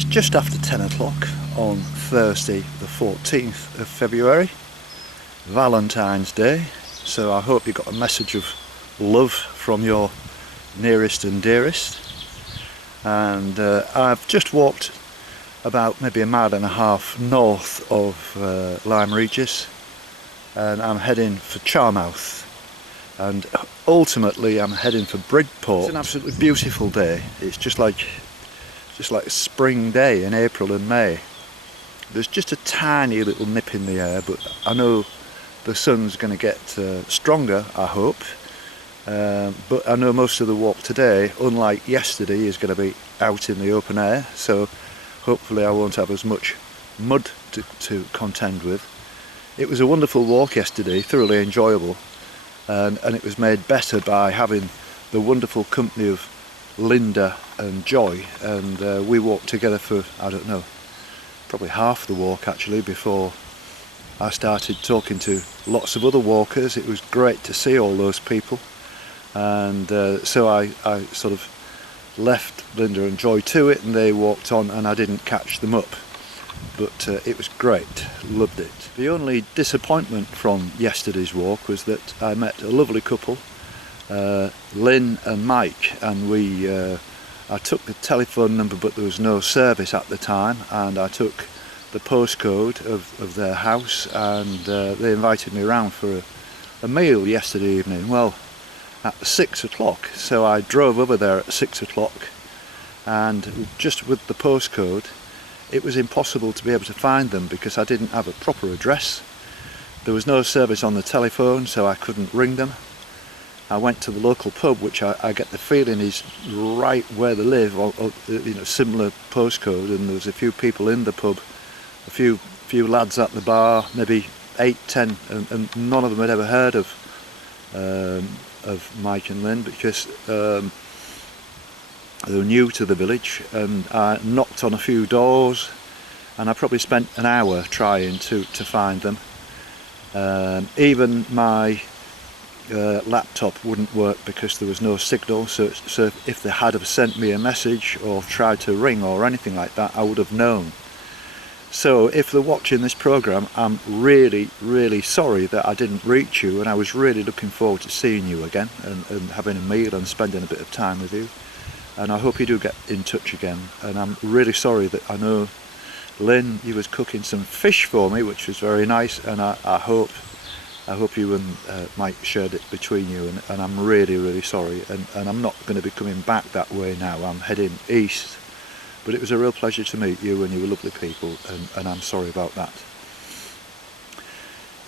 It's just after 10 o'clock on Thursday the 14th of February, Valentine's Day, so I hope you got a message of love from your nearest and dearest. And I've just walked about maybe a mile and a half north of Lyme, Regis, and I'm heading for Charmouth, and ultimately I'm heading for Bridport. It's an absolutely beautiful day. It's just like a spring day in April and May. There's just a tiny little nip in the air, but I know the sun's going to get stronger, I hope. But I know most of the walk today, unlike yesterday, is going to be out in the open air, so hopefully I won't have as much mud to contend with. It was a wonderful walk yesterday, thoroughly enjoyable, and it was made better by having the wonderful company of Linda and Joy, and we walked together for, I don't know, probably half the walk actually before I started talking to lots of other walkers. It was great to see all those people, and so I sort of left Linda and Joy to it, and they walked on and I didn't catch them up, but it was great, loved it. The only disappointment from yesterday's walk was that I met a lovely couple, Lynn and Mike, and I took the telephone number, but there was no service at the time, and I took the postcode of their house, and they invited me around for a meal yesterday evening, well, at 6 o'clock, so I drove over there at 6 o'clock, and just with the postcode it was impossible to be able to find them because I didn't have a proper address. There was no service on the telephone, so I couldn't ring them. I went to the local pub, which I get the feeling is right where they live, or similar postcode, and there was a few people in the pub, a few lads at the bar, maybe 8, 10, and none of them had ever heard of Mike and Lynn, because they were new to the village, and I knocked on a few doors, and I probably spent an hour trying to find them. Even my laptop wouldn't work because there was no signal, so if they had have sent me a message or tried to ring or anything like that, I would have known. So if they're watching this programme, I'm really sorry that I didn't reach you, and I was really looking forward to seeing you again and having a meal and spending a bit of time with you, and I hope you do get in touch again. And I'm really sorry that I know Lynn, you was cooking some fish for me, which was very nice, and I hope you and Mike shared it between you, and I'm really sorry, and I'm not going to be coming back that way now. I'm heading east, but it was a real pleasure to meet you, and you were lovely people, and I'm sorry about that.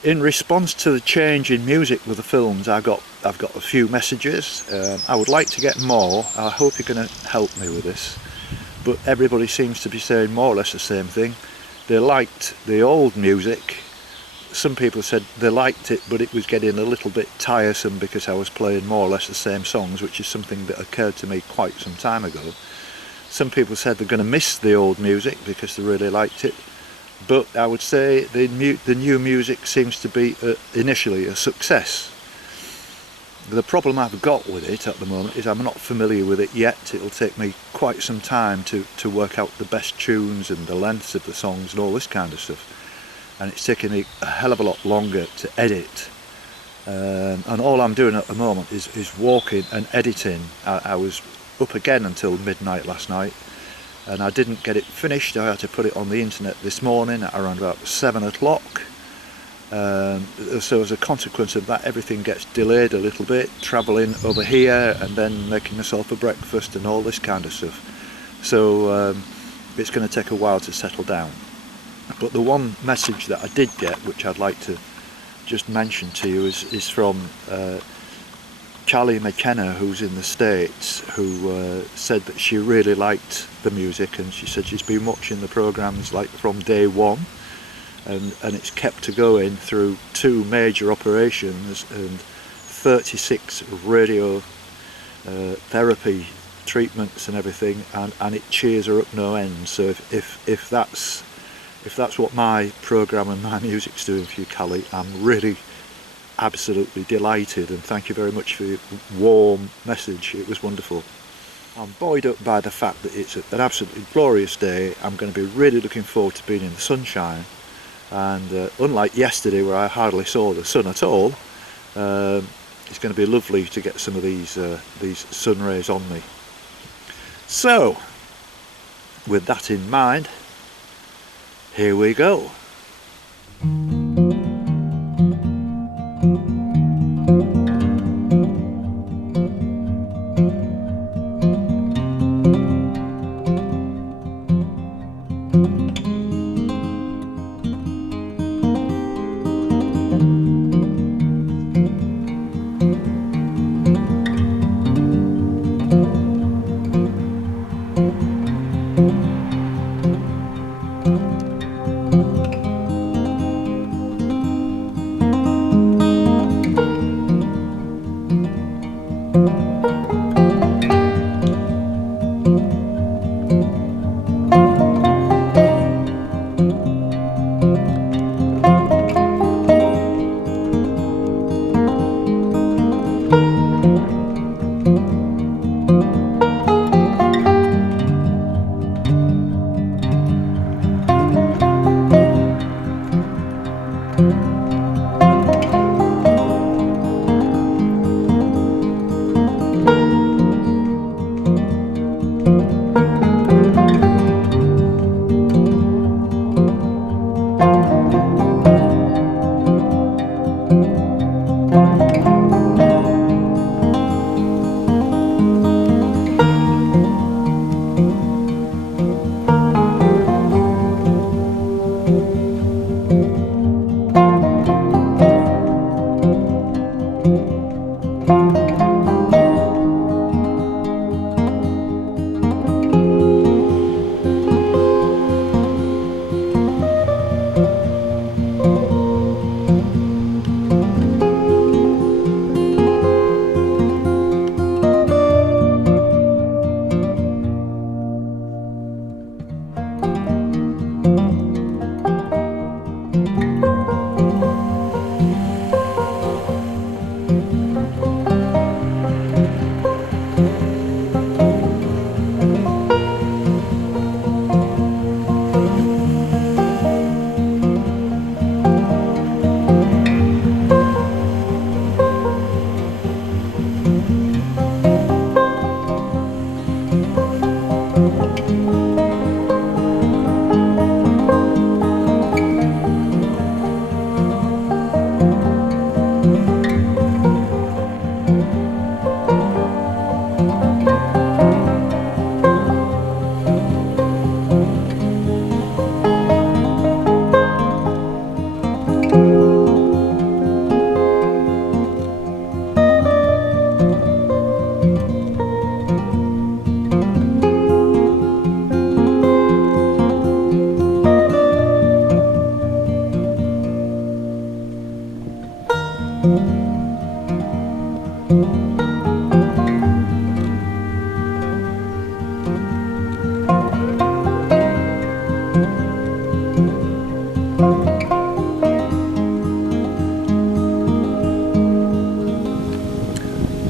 In response to the change in music with the films, I've got a few messages. I would like to get more. I hope you're going to help me with this, but everybody seems to be saying more or less the same thing. They liked the old music. Some people said they liked it, but it was getting a little bit tiresome because I was playing more or less the same songs, which is something that occurred to me quite some time ago. Some people said they're going to miss the old music because they really liked it, but I would say the new music seems to be initially a success. The problem I've got with it at the moment is I'm not familiar with it yet. It'll take me quite some time to work out the best tunes and the lengths of the songs and all this kind of stuff. And it's taking me a hell of a lot longer to edit, and all I'm doing at the moment is walking and editing. I was up again until midnight last night, and I didn't get it finished. I had to put it on the internet this morning at around about 7 o'clock, so as a consequence of that, everything gets delayed a little bit, travelling over here and then making myself a breakfast and all this kind of stuff, so it's going to take a while to settle down. But the one message that I did get, which I'd like to just mention to you, is from Charlie McKenna, who's in the States, who said that she really liked the music, and she said she's been watching the programmes like from day one, and it's kept going through 2 major operations and 36 radio therapy treatments and everything, and it cheers her up no end. So if that's what my programme and my music's doing for you, Callie, I'm really absolutely delighted, and thank you very much for your warm message. It was wonderful. I'm buoyed up by the fact that it's an absolutely glorious day. I'm going to be really looking forward to being in the sunshine, and unlike yesterday where I hardly saw the sun at all, it's going to be lovely to get some of these sun rays on me. So, with that in mind, here we go.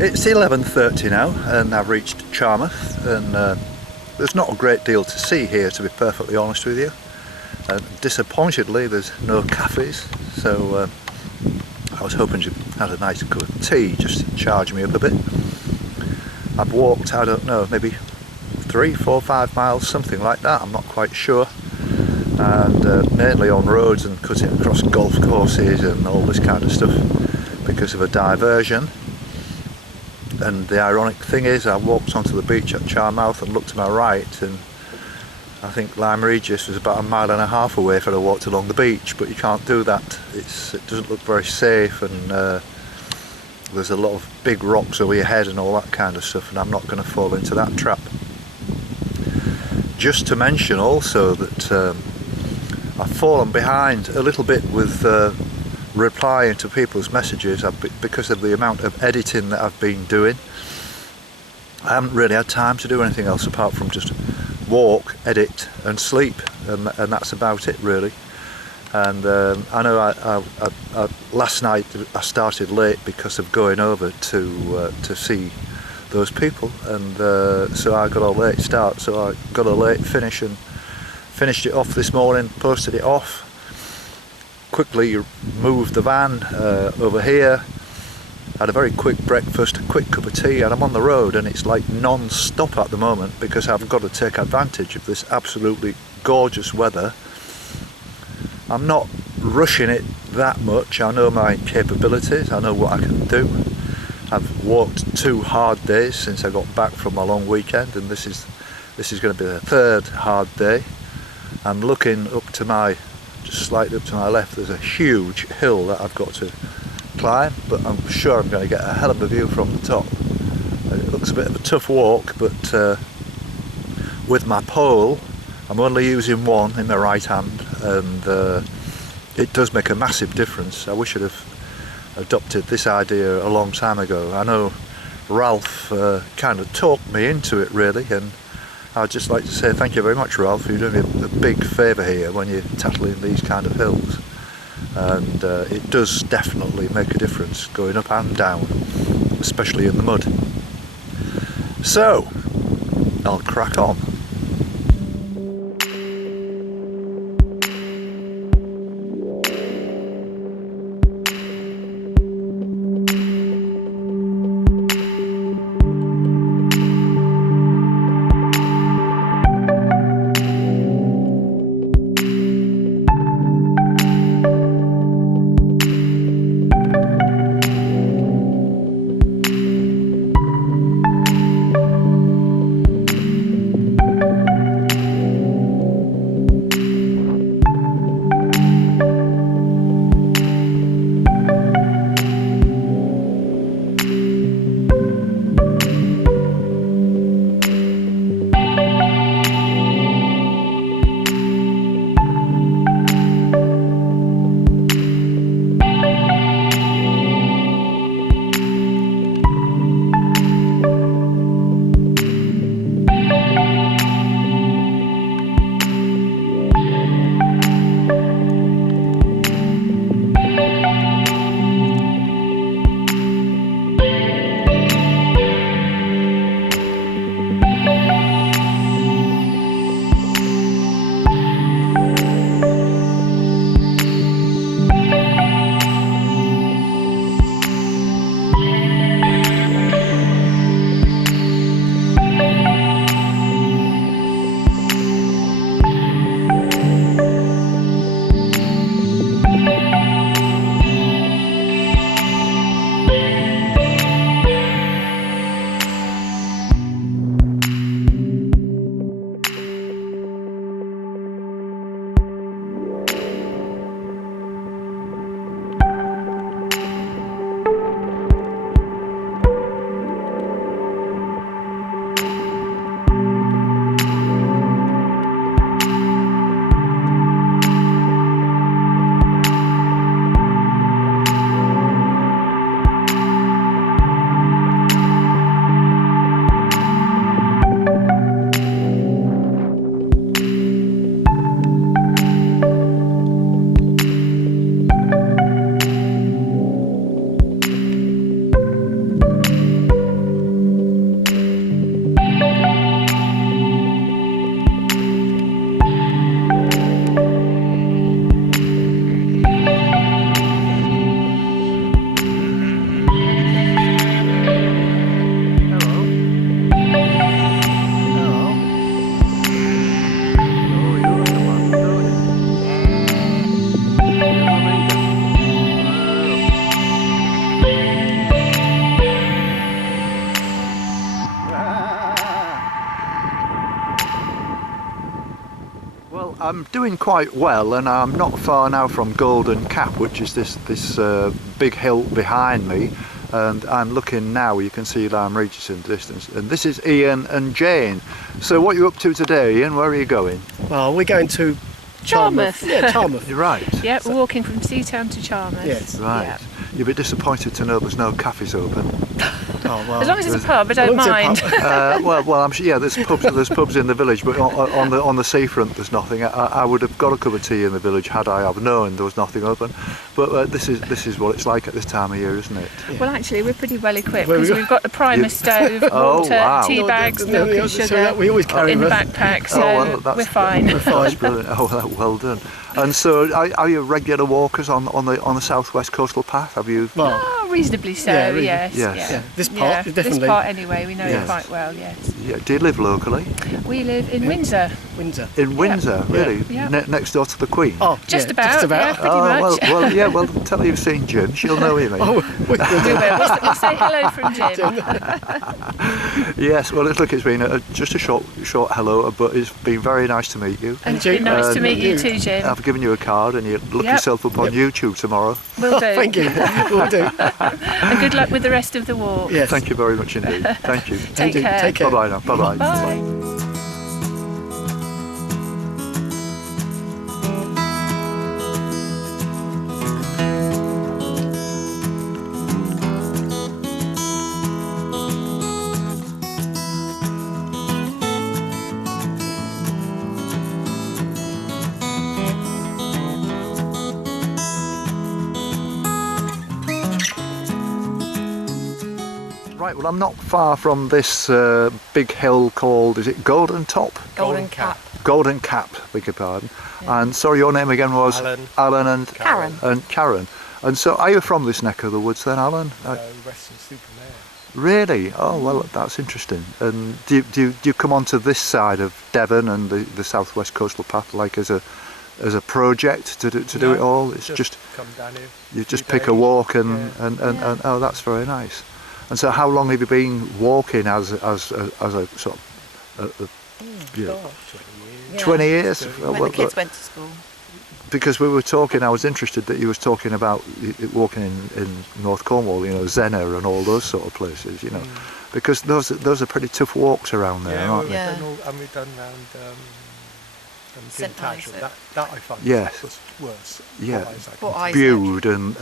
It's 11:30 now, and I've reached Charmouth, and there's not a great deal to see here, to be perfectly honest with you. Disappointedly, there's no cafes, so I was hoping to have a nice cup of tea just to charge me up a bit. I've walked, I don't know, maybe 3, 4, 5 miles, something like that, I'm not quite sure, and mainly on roads and cutting across golf courses and all this kind of stuff because of a diversion. And the ironic thing is, I walked onto the beach at Charmouth and looked to my right, and I think Lyme Regis was about 1.5 miles away if I walked along the beach, but you can't do that. It doesn't look very safe, and there's a lot of big rocks over your head and all that kind of stuff, and I'm not going to fall into that trap. Just to mention also that I've fallen behind a little bit with replying to people's messages because of the amount of editing that I've been doing. I haven't really had time to do anything else apart from just walk, edit and sleep, and that's about it really. And I know I last night I started late because of going over to see those people, and so I got a late start, so I got a late finish and finished it off this morning, posted it off, quickly moved the van over here, had a very quick breakfast, a quick cup of tea, and I'm on the road, and it's like non-stop at the moment because I've got to take advantage of this absolutely gorgeous weather. I'm not rushing it that much. I know my capabilities, I know what I can do. I've walked 2 hard days since I got back from my long weekend, and this is going to be the 3rd hard day. I'm looking up to my, just slightly up to my left, there's a huge hill that I've got to climb, but I'm sure I'm going to get a hell of a view from the top. It looks a bit of a tough walk, but with my pole, I'm only using one in my right hand, and it does make a massive difference. I wish I'd have adopted this idea a long time ago. I know Ralph kind of talked me into it really, and I'd just like to say thank you very much, Ralph. You're doing me a big favour here when you're tackling these kind of hills, and it does definitely make a difference going up and down, especially in the mud. So I'll crack on. I'm doing quite well, and I'm not far now from Golden Cap, which is this big hill behind me, and I'm looking now, you can see Lyme Regis in the distance, and this is Ian and Jane. So what are you up to today, Ian? Where are you going? Well, we're going to Charmouth. Yeah, Charmouth. You're right. Yeah, we're walking from Seatown to Charmouth. Yes. Right. Yeah. You'll be disappointed to know there's no cafes open. Oh, well, As long as it's a pub, I don't mind. Well, I'm sure, yeah, there's pubs in the village, but on the seafront there's nothing. I would have got a cup of tea in the village had I have known there was nothing open. But this is what it's like at this time of year, isn't it? Yeah. Well, actually, we're pretty well equipped because we've got the primer stove, Oh, water, wow. tea bags, milk and So sugar we always carry in the with- backpack, so well, we're fine. That's brilliant. Oh, well done. And so, are you regular walkers on the southwest coastal path? Have you? Well, Oh, reasonably so, Yeah, really. yes. Yes. Yeah. this part, Yeah, definitely. This part anyway, we know Yes. it quite well, yes. Yeah. Do you live locally? We live in Windsor. Windsor. In Windsor, really? Yeah. Next door to the Queen? Oh, Just yeah, about, Just about. yeah. Pretty much. Well, tell her you've seen Jim. She'll know him. Oh, We will. We'll say hello from Jim. Yes. Well, look, it's been just a short hello, but it's been very nice to meet you. And it's been nice to meet you too, Jim. I've given you a card, and you look Yep. yourself up on YouTube tomorrow. Will do. Thank you. Will do. And good luck with the rest of the walk. Yes. Thank you very much indeed. Thank you. Take care. Take care. Bye bye now. Bye bye. Bye. Right. Well, I'm not far from this big hill called, is it Golden Top? Golden Cap. Golden Cap, beg your pardon. And sorry, your name again was? Alan. Alan and Karen. And Karen. And so, are you from this neck of the woods then, Alan? Western Supermare. Really? Oh well, that's interesting. And do you come onto this side of Devon and the southwest coastal path like as a project to do it all? It's just come down here. you just few pick a days. walk and oh, that's very nice. And so, how long have you been walking as a sort of you know, 20 years? When the kids went to school. Because we were talking, I was interested that you was talking about walking in North Cornwall, you know, Zena and all those sort of places, you know, because those are pretty tough walks around there, aren't they? Yeah. We've done round St. Tantrum. Isaac. That I find Yes. was worse. Yeah. Port Isaac. Bude and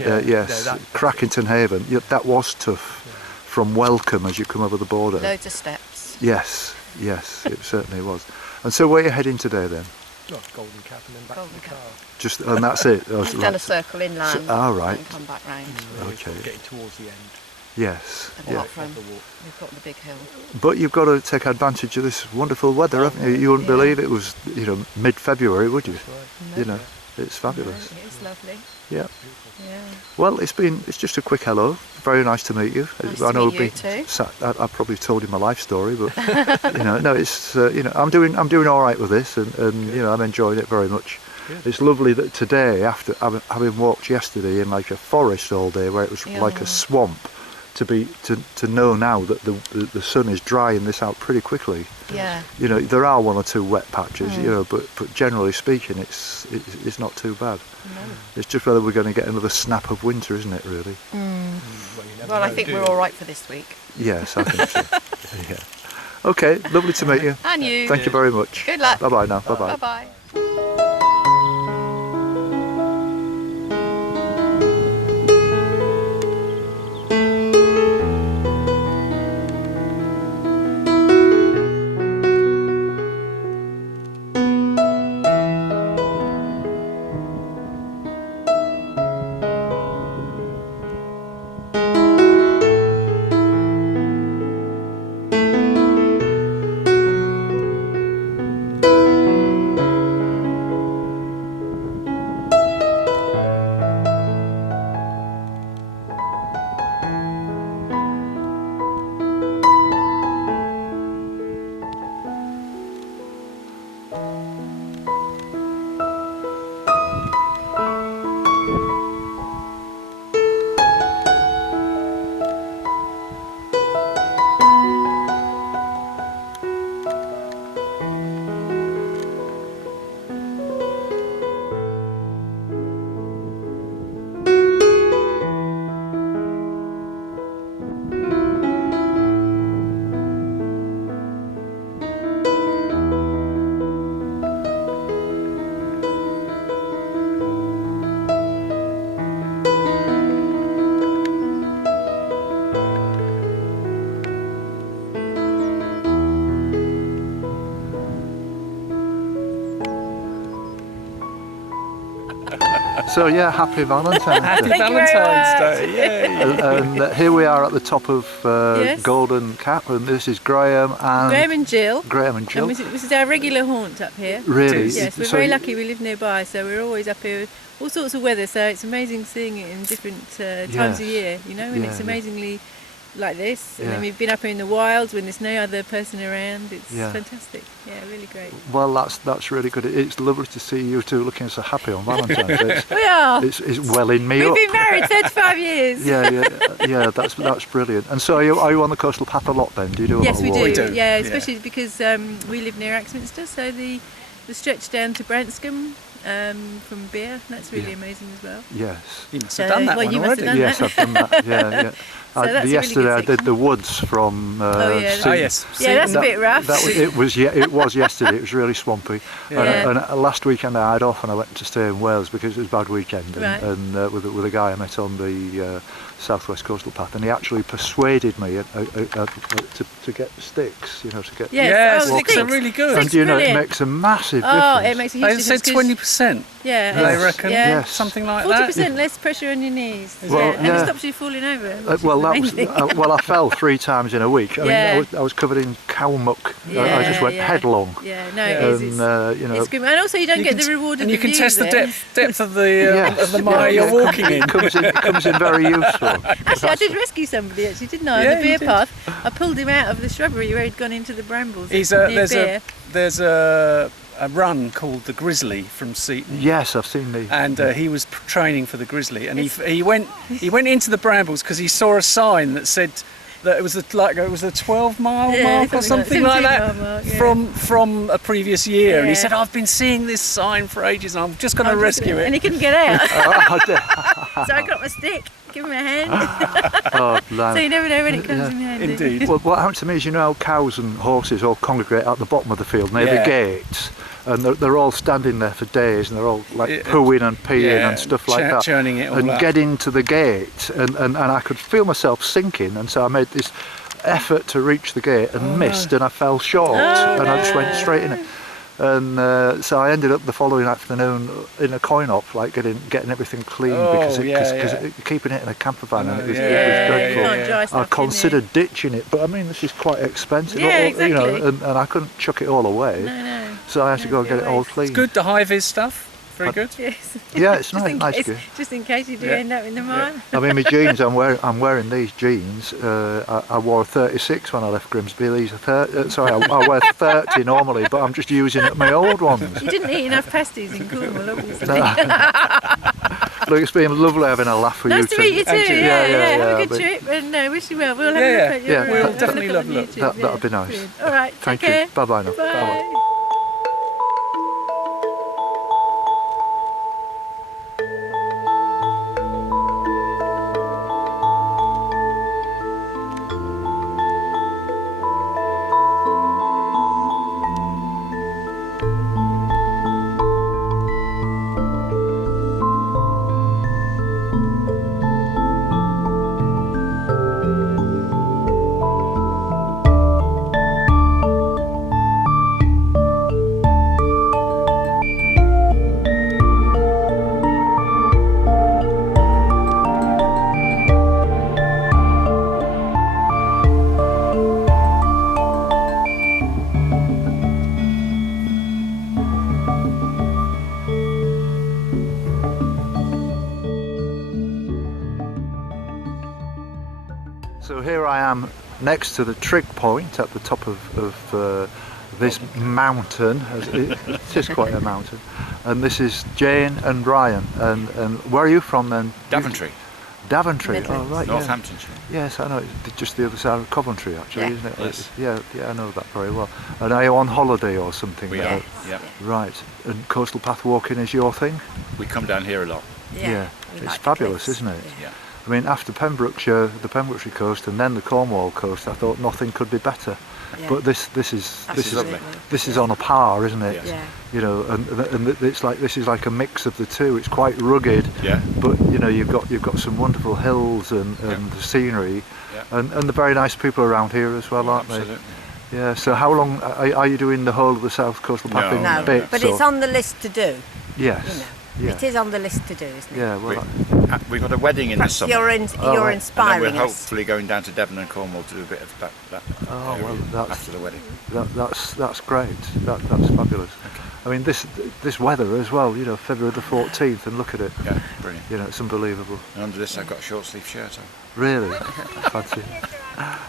Yeah, yes, no, that- Crackington Haven. Yeah, that was tough. From Welcome as you come over the border. Loads of steps. Yes, it certainly was. And so, where are you heading today then? Well, Golden Cap and then back Golden to the Cap. car. Just and that's it. We've done a circle inland right. and come back round. We're Okay. getting towards the end. Yes. And Yeah. apart from, Of the walk. we've got the big hill. But you've got to take advantage of this wonderful weather, haven't you? You wouldn't Yeah. believe it was, you know, mid-February, would you? That's right. You know, it's fabulous. No, it is lovely. Yeah. Yeah. Well, it's just a quick hello. Very nice to meet you. Nice to meet you too. I probably told you my life story, but you know, no, it's you know, I'm doing all right with this, and you know, I'm enjoying it very much. Good. It's lovely that today, after having walked yesterday in like a forest all day, where it was like Yeah. a swamp, to know now that the sun is drying this out pretty quickly. Yeah. You know, there are one or two wet patches, you know, but generally speaking, it's not too bad. No. It's just whether we're going to get another snap of winter, isn't it? Really? Well, you never Well, I know, think do we're you? all right for this week. Yes, I think so. Yeah. Okay, lovely to meet you. And you. Thank you very much. Good luck. Bye bye now. Bye bye. Bye-bye. So yeah, happy Valentine's Happy Day. Thank you very Valentine's much. Day. Yay. And here we are at the top of Yes. Golden Cap, and this is Graham and Graham and Jill. Graham and Jill. And this is our regular haunt up here. Really? Yes, we're So very you- lucky we live nearby, so we're always up here. All sorts of weather, so it's amazing seeing it in different times of year, you know, and Yeah, it's yeah. amazingly like this. And Yeah. then we've been up here in the wilds when there's no other person around. It's Yeah. fantastic. Yeah, really great. Well, that's really good. It's lovely to see you two looking so happy on Valentine's Day. We are. It's welling me We've up. been married 35 years. Yeah. That's brilliant. And so, are you on the coastal path a lot then? Do you do a Yes, lot we of do. walking? We do, Yeah, yeah. especially because we live near Axminster, so the stretch down to Branscombe from Beer, that's really Yeah. amazing as well. Yes. You must have done that well, one you must have already. done Yes, that. I've done that. Yeah. So that's a really Yesterday good I did section. the woods from. Oh, yeah. Seaton. Oh yes. Yeah, that's a That- bit rough. It was yesterday. It was really swampy. Yeah. And last weekend I had off and I went to stay in Wales because it was a bad weekend. Right. And with a guy I met on the southwest coastal path, and he actually persuaded me to get sticks. You know, to get. Yes. Yes, Oh, sticks are sticks. really good. And you know, it brilliant. makes a massive Oh, difference. it makes a huge They difference. said 'cause- 20%. Yeah, They yes, reckon. Yeah. Yes. Something like 40% that. less pressure on your knees. Well, And yeah. it stops you falling over. which Well, is that the was main thing. well. I fell 3 times in a week. I Yeah. mean, I was covered in cow muck. I Yeah, just went yeah. headlong. Yeah, no, Yeah. it is. And you know, It's grim. And also, you don't You get can the t- reward of And the you can view test the there. depth of the Yes. of the mire you're walking in. it comes in very useful. Actually, I did rescue somebody, actually, didn't I? Yeah, On the you beer did. path. I pulled him out of the shrubbery where he'd gone into the brambles. There's near Beer. a run called the Grizzly from Seaton. Yes, I've seen the. And he was training for the Grizzly, and he went into the brambles because he saw a sign that said that it was a 12-mile Yeah, mark or something like that 17-mile mark, yeah. from a previous year. And he Yeah. said, "I've been seeing this sign for ages, and I'm just going to rescue And it." he couldn't get out. Oh, dear. So I got my stick, give him a hand. Oh, So blimey. you never know when it comes Yeah. in handy. Indeed. Well, what happened to me is, you know how cows and horses all congregate at the bottom of the field near the Yeah. gates, and they're all standing there for days, and they're all like Yeah. pooing and peeing Yeah, and stuff like that, churning it all and up. getting to the gate, and I could feel myself sinking, and so I made this effort to reach the gate and missed, and I fell short, and I just went straight in it. And so I ended up the following afternoon in a coin op, like getting everything clean Oh, because yeah. keeping it in a camper van, and it was, Yeah, it was Yeah, dreadful. you can't dry stuff I in there. considered ditching it, but I mean, this is quite expensive. Yeah, You know, exactly. and I couldn't chuck it all away. No. So I had to go and get it all clean. It's good, the high-vis stuff. Very good. Yes. Yeah, it's Just in nice. case, Good. just in case you do Yeah. end up in the mire. I mean, my jeans. I'm wearing these jeans. I wore a 36 when I left Grimsby. These are 30. Sorry, I wear 30 normally, but I'm just using up my old ones. You didn't eat enough pasties in Cornwall, obviously. No. Look, it's been lovely having a laugh with Nice you to two. meet you too. And you. Yeah. Have a yeah, good but- trip, and wish you well. We'll have Yeah, a look yeah. at your. Yeah, we'll have a definitely look love on it. YouTube, That'd be nice. Brilliant. All right. Thank take care. you. Bye-bye now. Bye. Bye-bye. So here I am next to the trig point at the top of this mountain. It is quite a mountain. And this is Jane and Ryan. And where are you from then? Daventry, Daventry. Oh, Midlands. right. Yeah. Northamptonshire. Yes, I know. It's just the other side of Coventry, actually, Yeah. isn't it? Yes. Yeah, I know that very well. And are you on holiday or something? We there? are. Yep. Right. And coastal path walking is your thing? We come down here a lot. Yeah. we It's like the fabulous, cliffs. isn't it? Yeah. I mean, after Pembrokeshire, the Pembrokeshire coast, and then the Cornwall coast, I thought nothing could be better. Yeah. But this is Absolutely. this is on a par, isn't it? Yes. Yeah. You know, and it's like this is like a mix of the two. It's quite rugged, Yeah. but you know you've got some wonderful hills and the scenery, Yeah. and the very nice people around here as well, aren't Absolutely. they? Yeah. So how long are you doing the whole of the South Coastal Path No, in no, bits? But or- it's on the list to do. Yes. You know. Yeah. It is on the list to do, isn't it? Yeah, well, We've got a wedding in the Perhaps summer. you're right. And then inspiring we're us. hopefully going down to Devon and Cornwall to do a bit of that Oh, area well, that's- after the wedding. that's great. That's fabulous. I mean, this weather as well. You know, February the 14th, and look at it. Yeah, brilliant. You know, it's unbelievable. And under this I've got a short sleeve shirt on. Really, fancy.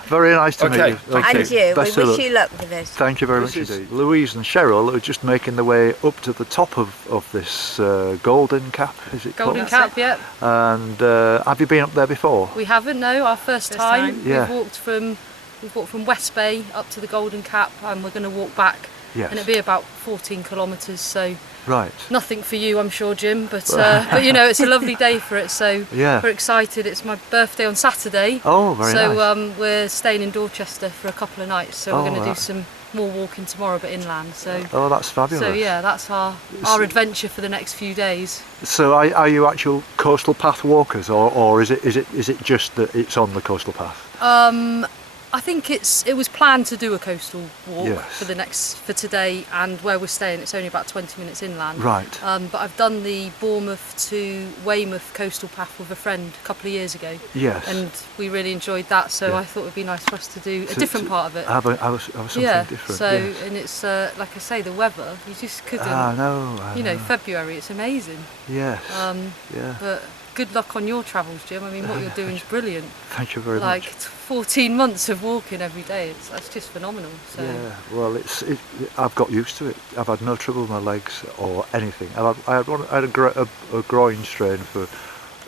Very nice to meet Okay, you. thank And you, Best we of wish luck. you luck with this. Thank you very This much is- indeed. Louise and Cheryl are just making their way up to the top of this golden cap, is it Golden called? Cap, yep. And have you been up there before? We haven't, no, our first time. time. Yeah. We've walked from West Bay up to the Golden Cap, and we're going to walk back. Yes. And it'll be about 14 kilometres, so Right. nothing for you, I'm sure, Jim. But you know, it's a lovely day for it, so Yeah. we're excited. It's my birthday on Saturday, Oh, very so nice. we're staying in Dorchester for a couple of nights. So Oh, we're going to do right. some more walking tomorrow, but inland. So Oh, that's fabulous. so yeah, that's our adventure for the next few days. So are you actual coastal path walkers, or is it just that it's on the coastal path? I think it was planned to do a coastal walk Yes. for today, and where we're staying it's only about 20 minutes inland. Right. But I've done the Bournemouth to Weymouth coastal path with a friend a couple of years ago, Yes. and we really enjoyed that. So Yeah. I thought it would be nice for us to do a To- different to part of it. Have something Yeah. different. So yes. and it's like I say, the weather you just couldn't. I know. You know, February it's amazing. Yes. Yeah. But good luck on your travels, Jim. I mean, what you're doing is brilliant. Thank you very Like much. 14 months of walking every day. That's just phenomenal. So. Yeah, well, I've got used to it. I've had no trouble with my legs or anything. I had a groin strain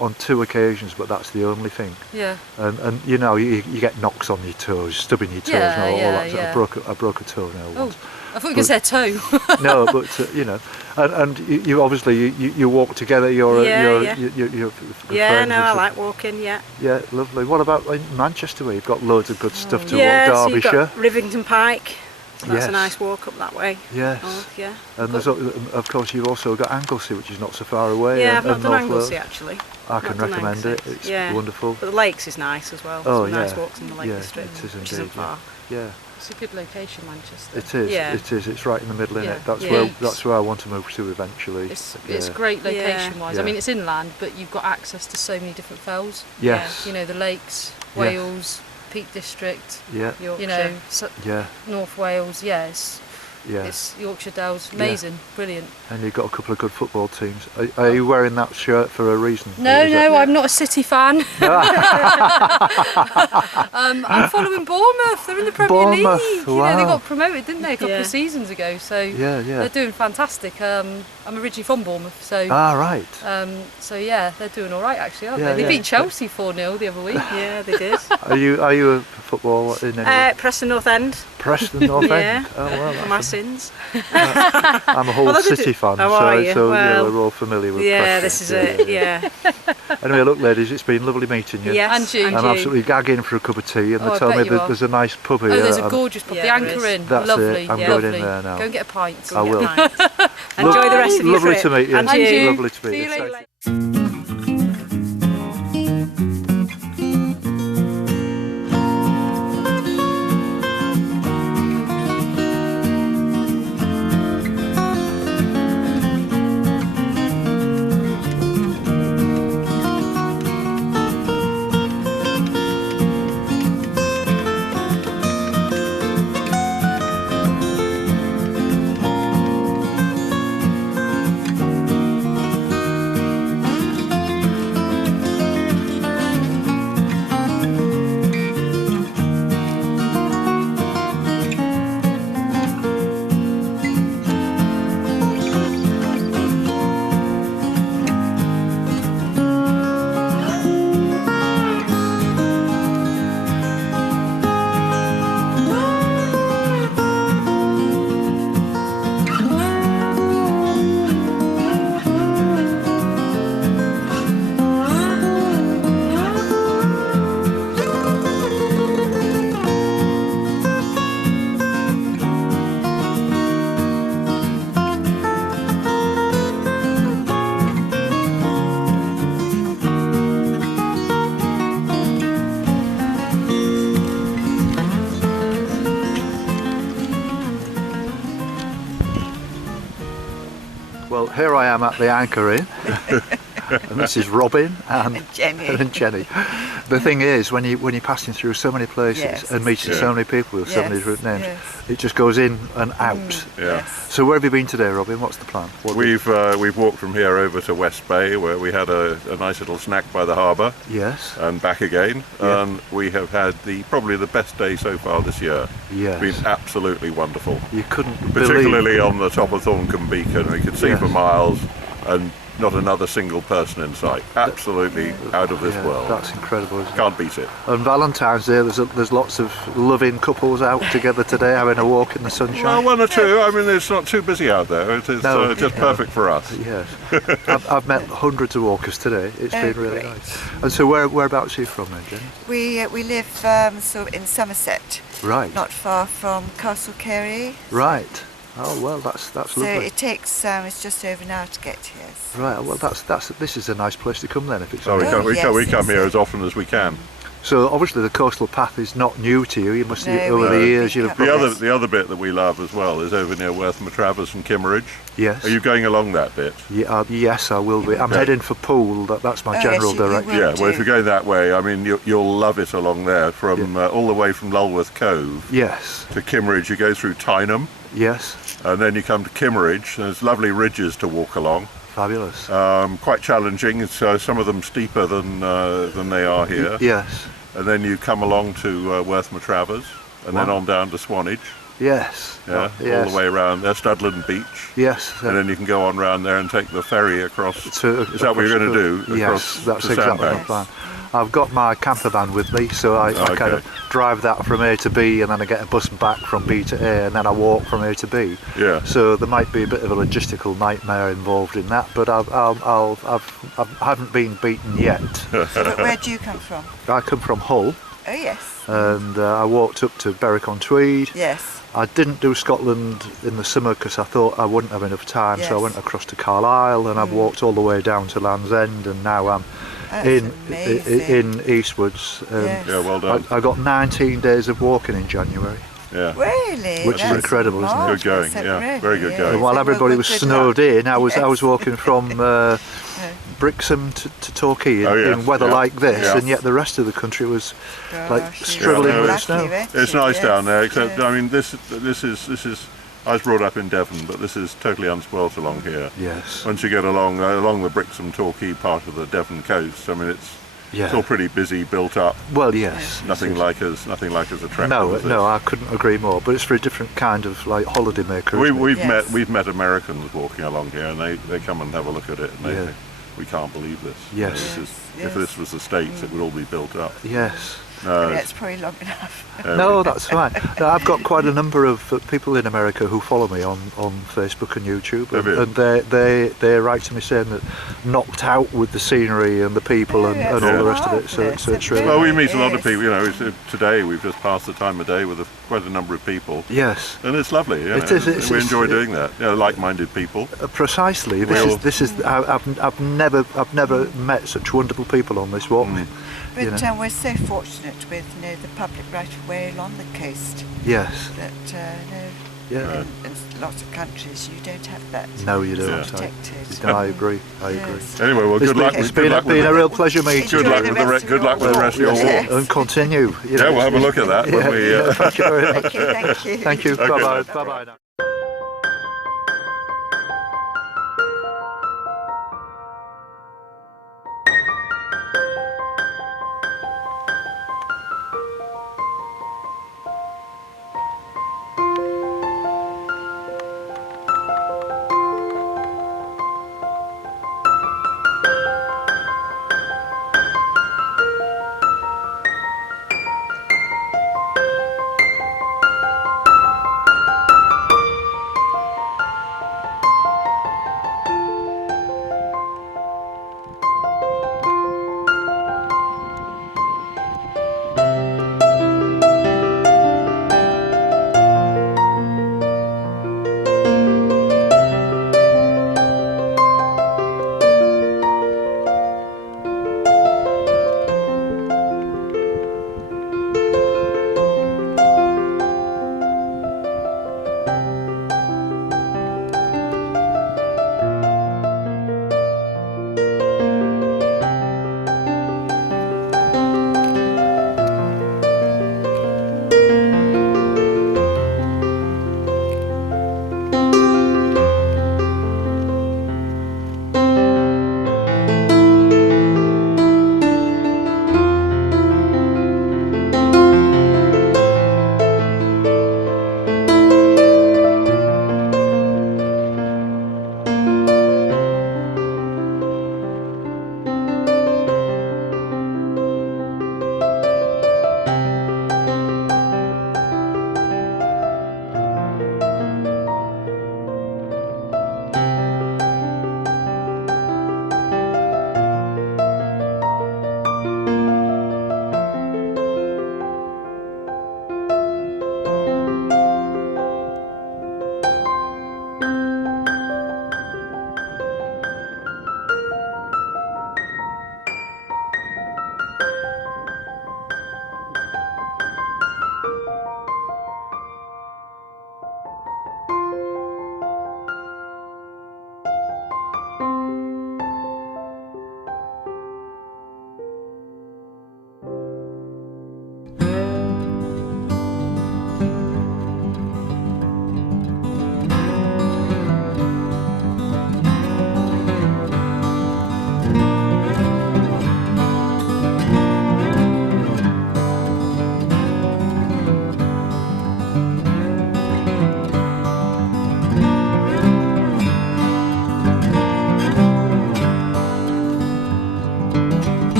on 2 occasions, but that's the only thing. Yeah. And you know, you get knocks on your toes, stubbing your toes, Yeah, and all yeah, that. yeah. I broke a toenail Oh, once. I thought you were going to say a toe. No, but you know, and you obviously you walk together. You're Yeah. you're Yeah, friends no, and I stuff. like walking, yeah. Yeah, lovely. What about in Manchester, where you've got loads of good stuff to Yeah, walk? so you've Derbyshire. got Rivington Pike. So that's Yes. a nice walk up that way. Yes. North, yeah. And there's, of course, you've also got Anglesey, which is not so far away. Yeah, and, I've not and done North Anglesey Wales. actually. I can Not done recommend it. Anglesey. It's Yeah. wonderful. But the lakes is nice as well. Oh, Some nice yeah. walks in the Lake Yeah, District, it is which indeed, isn't far. Yeah, It's a good location, Manchester. it is. Yeah. It is. It's right in the middle, isn't Yeah. it? That's Yeah. where I want to move to eventually. It's Yeah. great Yeah. location-wise. Yeah. I mean, it's inland, but you've got access to so many different fells. Yes. You know, the lakes, Yeah. Wales, Peak District. Yeah. You know, Yeah. North Wales. Yeah, Yeah. it's Yorkshire Dales. Amazing, brilliant. And you've got a couple of good football teams. Are you wearing that shirt for a reason? No, Is it- I'm not a City fan. I'm following Bournemouth. They're in the Premier Bournemouth, League. You know, they wow. got promoted, didn't they, a couple Yeah. of seasons ago? So Yeah, yeah. they're doing fantastic. I'm originally from Bournemouth, so Ah, right. so yeah, they're doing all right actually, aren't Yeah, they? They yeah. beat Chelsea 4-0 the other week. Yeah, they did. Are you a football in any Preston North End, Preston North yeah. End? Oh well, for my that's sins. I'm a whole Well, they City did- fan, Oh, are you? so yeah, Well, we're all familiar with Yeah, Preston. this is it, yeah. Anyway, look, ladies, it's been lovely meeting you. Yes, And you. I'm absolutely gagging for a cup of tea, and Oh, I they tell bet me you that are. there's a nice pub here. Oh, there's a I'm- gorgeous pub. Yeah, the there Anchor is. Inn. That's it. Lovely. I'm yeah, going in lovely. there now. Go and get a pint. I will. Enjoy the rest of your Lovely trip. to meet you. And you. Lovely to meet See you. you later. here I am at the Anchor Inn, and this is Robin and Jenny. and Jenny. The thing is, when you're passing through so many places Yes. and meeting so many people with so many Yes, different names, yes. it just goes in and out. Yeah. So where have you been today, Robin? What's the plan? What We've walked from here over to West Bay, where we had a nice little snack by the harbour, Yes. and back again. Yeah. And we have had probably the best day so far this year. Yes. It's been absolutely wonderful. You couldn't believe. Particularly on the top of Thorncombe Beacon, we could see Yes. for miles, and not another single person in sight. Absolutely out of this Yeah, world. that's incredible, isn't it? Can't beat it. On Valentine's Day, there's lots of loving couples out together today, having a walk in the sunshine. Well, one or two. I mean, it's not too busy out there. It's No. just perfect for us. Yes, I've met hundreds of walkers today. It's Oh, been really great. nice. And so, whereabouts are you from then, Jenny? We live sort of in Somerset, Right, not far from Castle Carey. right. Oh well, that's So lovely. it takes it's just over an hour to get here. So Right, well this is a nice place to come then if it's. So we on come, there. yes, we come it's here a- as often as we can. So obviously the coastal path is not new to you. You must No, over we- the years we you've come- probably. Yes. The other bit that we love as well is over near Wortham-Travers and Kimmeridge. Yes. Are you going along that bit? Yeah, yes, I will be. I'm Yeah. heading for Poole. That's my Oh, yes, general you direction. will. Yeah, well, if do. you're going that way, I mean, you'll love it along there, from all the way from Lulworth Cove Yes, to Kimmeridge. You go through Tyneham, yes, and then you come to Kimmeridge. There's lovely ridges to walk along. fabulous. Quite challenging. It's some of them steeper than they are here. Yes, And then you come along to Wortham-Travers, and then Wow. on down to Swanage. yes, Yeah, yes, all the way around there, Studland Beach. yes. And then you can go on round there and take the ferry across. To- Is that what you're going to do? Yes, Across that's to exactly my Sandbanks? plan. I've got my camper van with me, so I kind Okay. of drive that from A to B, and then I get a bus back from B to A, and then I walk from A to B. Yeah. So there might be a bit of a logistical nightmare involved in that, but I haven't been beaten yet. But where do you come from? I come from Hull, Oh yes. and I walked up to Berwick-on-Tweed. Yes. I didn't do Scotland in the summer because I thought I wouldn't have enough time, so I Yes. went across to Carlisle, and I've walked all the way down to Land's End, and now I'm That's in amazing. Eastwards. Yes. Yeah, well done. I got 19 days of walking in January, Yeah. Really? Which is That's incredible, isn't it? marvellous. Good going, That yeah, really very good is. going. and while Well, everybody was good snowed luck. in, I was Yes. walking from Brixham to Torquay Oh, yes, in weather yeah, like this, yeah. and yet the rest of the country was like Gosh, you struggling were with lucky, snow. weren't It's you? nice Yes, down there, except yes. I mean, this is. I was brought up in Devon, but this is totally unspoilt along here. Yes, Once you get along the Brixham Torquay part of the Devon coast, I mean, it's yeah. all pretty busy, built up. Well, yes. Nothing like as attractive. No, as no, this. I couldn't agree more. But it's for a different kind of like holiday maker. We, isn't it? we've Yes. met Americans walking along here, and they come and have a look at it, and they Yeah. think, we can't believe this. Yes. This is, Yes, If this was the States, it would all be built up. Yes. No, That's probably long enough. No, that's fine. No, I've got quite a number of people in America who follow me on Facebook and YouTube, Have you? and they write to me saying that knocked out with the scenery and the people and all the rest of it. So it's really well, we meet a lot of Yes. people. You know, today we've just passed the time of day with quite a number of people, yes. and it's lovely. You It know, is, it's- we it's- enjoy doing that. You know, like-minded people. Precisely. This is. I've never met such wonderful people on this walk. But You know. we're so fortunate with the public right of way along the coast Yes. that Yeah. in lots of countries you don't have that. No, you It's don't. not I, protected. no, I agree. I agree. Yes. Anyway, well, It's good been, luck. it's Good been, luck been a with real pleasure meeting Good you. luck with the rest of good luck with the rest of your Yes. walk. And continue. You know, Yeah, we'll have a look at that when we. yeah, thank you very much. Thank you, thank you. Thank you. Okay. Bye bye. Bye bye now.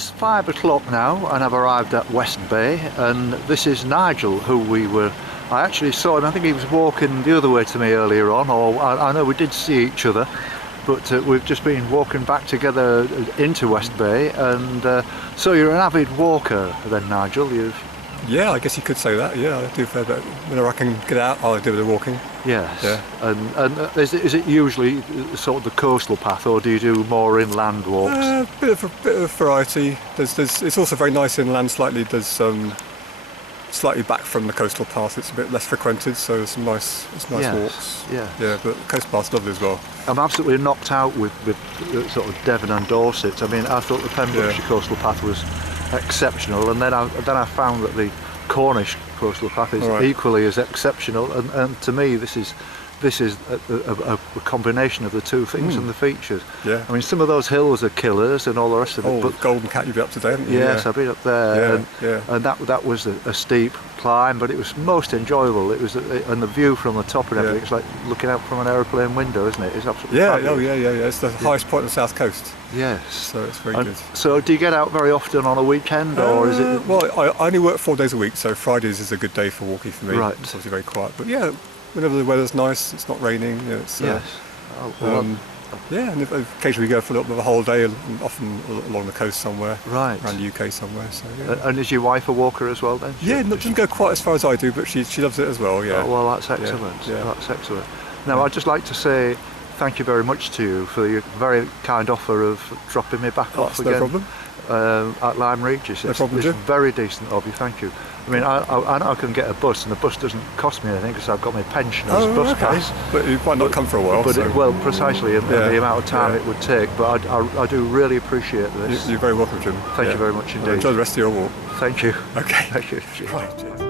It's 5 o'clock now and I've arrived at West Bay, and this is Nigel, who I actually saw him. I think he was walking the other way to me earlier on, or I know we did see each other, but we've just been walking back together into West Bay. And so you're an avid walker then, Nigel? Yeah, I guess you could say that. Yeah, I do a fair bit. Whenever I can get out, I'll do a bit of walking. Yes. Yeah. And is it usually sort of the coastal path, or do you do more inland walks? Bit of variety. It's also very nice inland. Slightly back from the coastal path. It's a bit less frequented, so there's some nice Yes, walks. yeah. Yeah, but the coastal path's lovely as well. I'm absolutely knocked out with sort of Devon and Dorset. I mean, I thought the Pembrokeshire coastal path was exceptional, and then I found that the Cornish coastal path is equally as exceptional, and to me this is a combination of the two things and the features. Yeah. I mean, some of those hills are killers and all the rest of it. But Golden Cat, you've been up today, haven't you? Yes, I've been up there, Yeah, and that was a steep climb, but it was most enjoyable. It was, and the view from the top and everything. It's like looking out from an aeroplane window, isn't it? It's absolutely fabulous. Yeah. It's the highest point on the south coast. Yes. So it's very good. So do you get out very often on a weekend, or is it? Well, I only work 4 days a week, so Fridays is a good day for walking for me. Right. It's obviously very quiet, but yeah, whenever the weather's nice, it's not raining. It's Yes. yeah, and occasionally we go for a little bit of a holiday, and often along the coast somewhere, Right. around the UK somewhere. So yeah. And is your wife a walker as well then? Yeah, doesn't go quite as far as I do, but she loves it as well. Yeah. Oh, well, that's excellent. Yeah. That's excellent. Now, I'd just like to say thank you very much to you for your very kind offer of dropping me back off again. No problem. At Lyme Regis. No problem, It's Jim. very decent of you, thank you. I mean, I know I can get a bus, and the bus doesn't cost me anything because I've got my pensioner's bus pass. But you might not come for a while. But so. Precisely, and the amount of time it would take. But I do really appreciate this. You're very welcome, Jim. Thank you very much indeed. Enjoy the rest of your walk. Thank you. Okay. Thank you. Right.